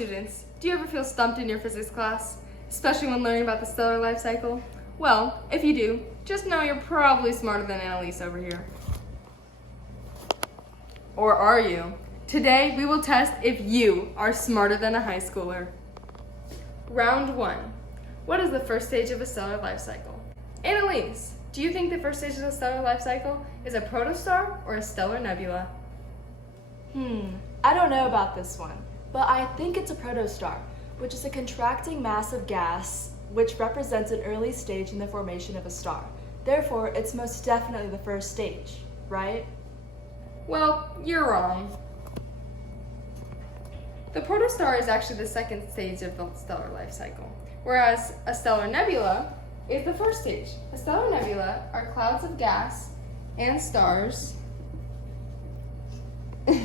students, do you ever feel stumped in your physics class? Especially when learning about the stellar life cycle? Well, if you do, just know you're probably smarter than Annalise over here. Or are you? Today, we will test if you are smarter than a high schooler. Round 1. What is the first stage of a stellar life cycle? Annalise, do you think the first stage of the stellar life cycle is a protostar or a stellar nebula? I don't know about this one, but I think it's a protostar, which is a contracting mass of gas, which represents an early stage in the formation of a star. Therefore, it's most definitely the first stage, right? Well, you're wrong. The protostar is actually the second stage of the stellar life cycle, whereas a stellar nebula is the first stage. A stellar nebula are clouds of gas and stars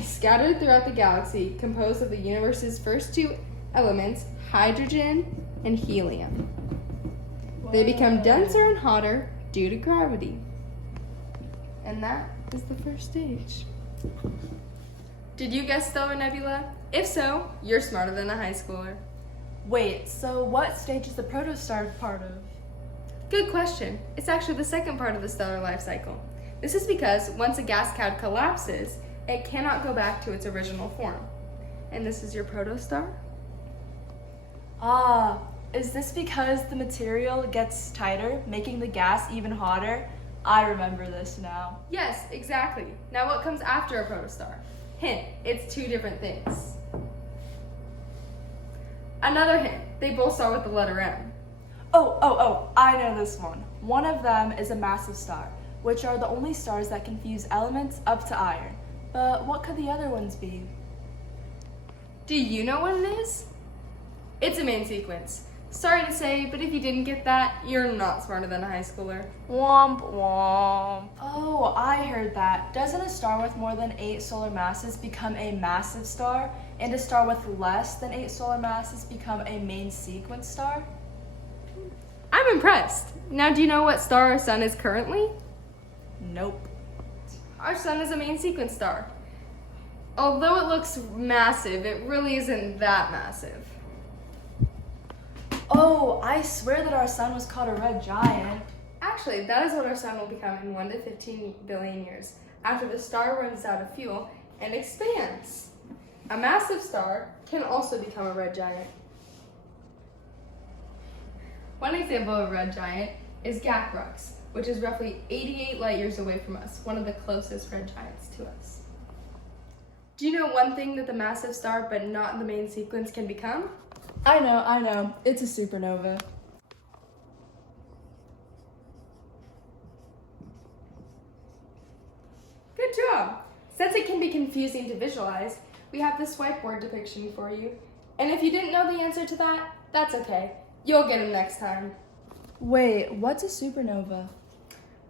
scattered throughout the galaxy, composed of the universe's first two elements, hydrogen and helium. They become denser and hotter due to gravity. And that is the first stage. Did you guess stellar nebula? If so, you're smarter than a high schooler. Wait, so what stage is the protostar part of? Good question. It's actually the second part of the stellar life cycle. This is because once a gas cloud collapses, it cannot go back to its original form. And this is your protostar. Ah, is this because the material gets tighter, making the gas even hotter? I remember this now. Yes, exactly. Now what comes after a protostar? Hint, it's two different things. Another hint, they both start with the letter M. Oh, I know this one. One of them is a massive star, which are the only stars that can fuse elements up to iron. But what could the other ones be? Do you know what it is? It's a main sequence. Sorry to say, but if you didn't get that, you're not smarter than a high schooler. Womp womp. Oh, I heard that. Doesn't a star with more than 8 solar masses become a massive star, and a star with less than 8 solar masses become a main sequence star? I'm impressed. Now do you know what star our sun is currently? Nope. Our sun is a main sequence star. Although it looks massive, it really isn't that massive. Oh, I swear that our sun was called a red giant. Actually, that is what our sun will become in 1 to 15 billion years, after the star runs out of fuel and expands. A massive star can also become a red giant. One example of a red giant is Gacrux, which is roughly 88 light years away from us, one of the closest red giants to us. Do you know one thing that the massive star, but not the main sequence, can become? I know. It's a supernova. Good job! Since it can be confusing to visualize, we have this whiteboard depiction for you. And if you didn't know the answer to that, that's okay. You'll get them next time. Wait, what's a supernova?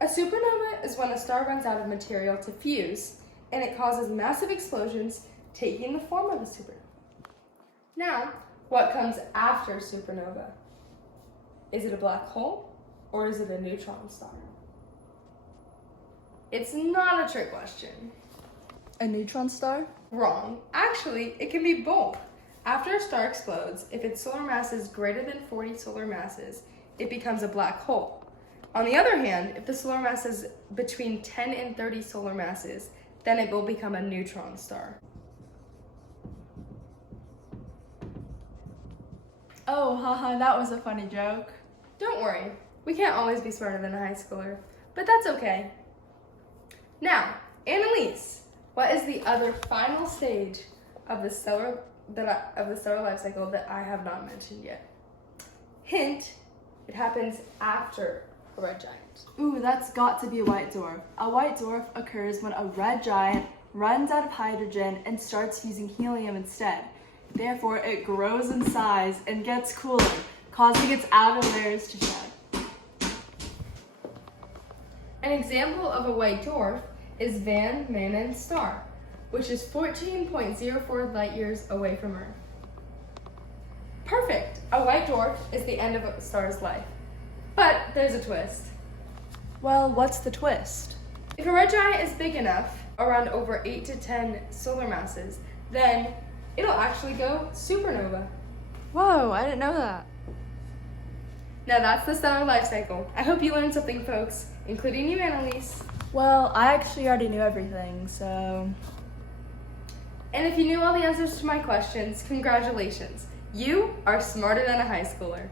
A supernova is when a star runs out of material to fuse, and it causes massive explosions, taking the form of a supernova. Now, what comes after supernova? Is it a black hole, or is it a neutron star? It's not a trick question. A neutron star? Wrong. Actually, it can be both. After a star explodes, if its solar mass is greater than 40 solar masses, it becomes a black hole. On the other hand, if the solar mass is between 10 and 30 solar masses, then it will become a neutron star. Oh, haha, that was a funny joke. Don't worry, we can't always be smarter than a high schooler, but that's okay. Now, Annalise, what is the other final stage of the stellar life cycle that I have not mentioned yet? Hint, it happens after a red giant. Ooh, that's got to be a white dwarf. A white dwarf occurs when a red giant runs out of hydrogen and starts using helium instead. Therefore, it grows in size and gets cooler, causing its outer layers to shed. An example of a white dwarf is Van Manen star, which is 14.04 light years away from Earth. Perfect! A white dwarf is the end of a star's life. But there's a twist. Well, what's the twist? If a red giant is big enough, around over 8 to 10 solar masses, then it'll actually go supernova. Whoa, I didn't know that. Now that's the stellar life cycle. I hope you learned something, folks, including you, Annalise. Well, I actually already knew everything, so... And if you knew all the answers to my questions, congratulations. You are smarter than a high schooler.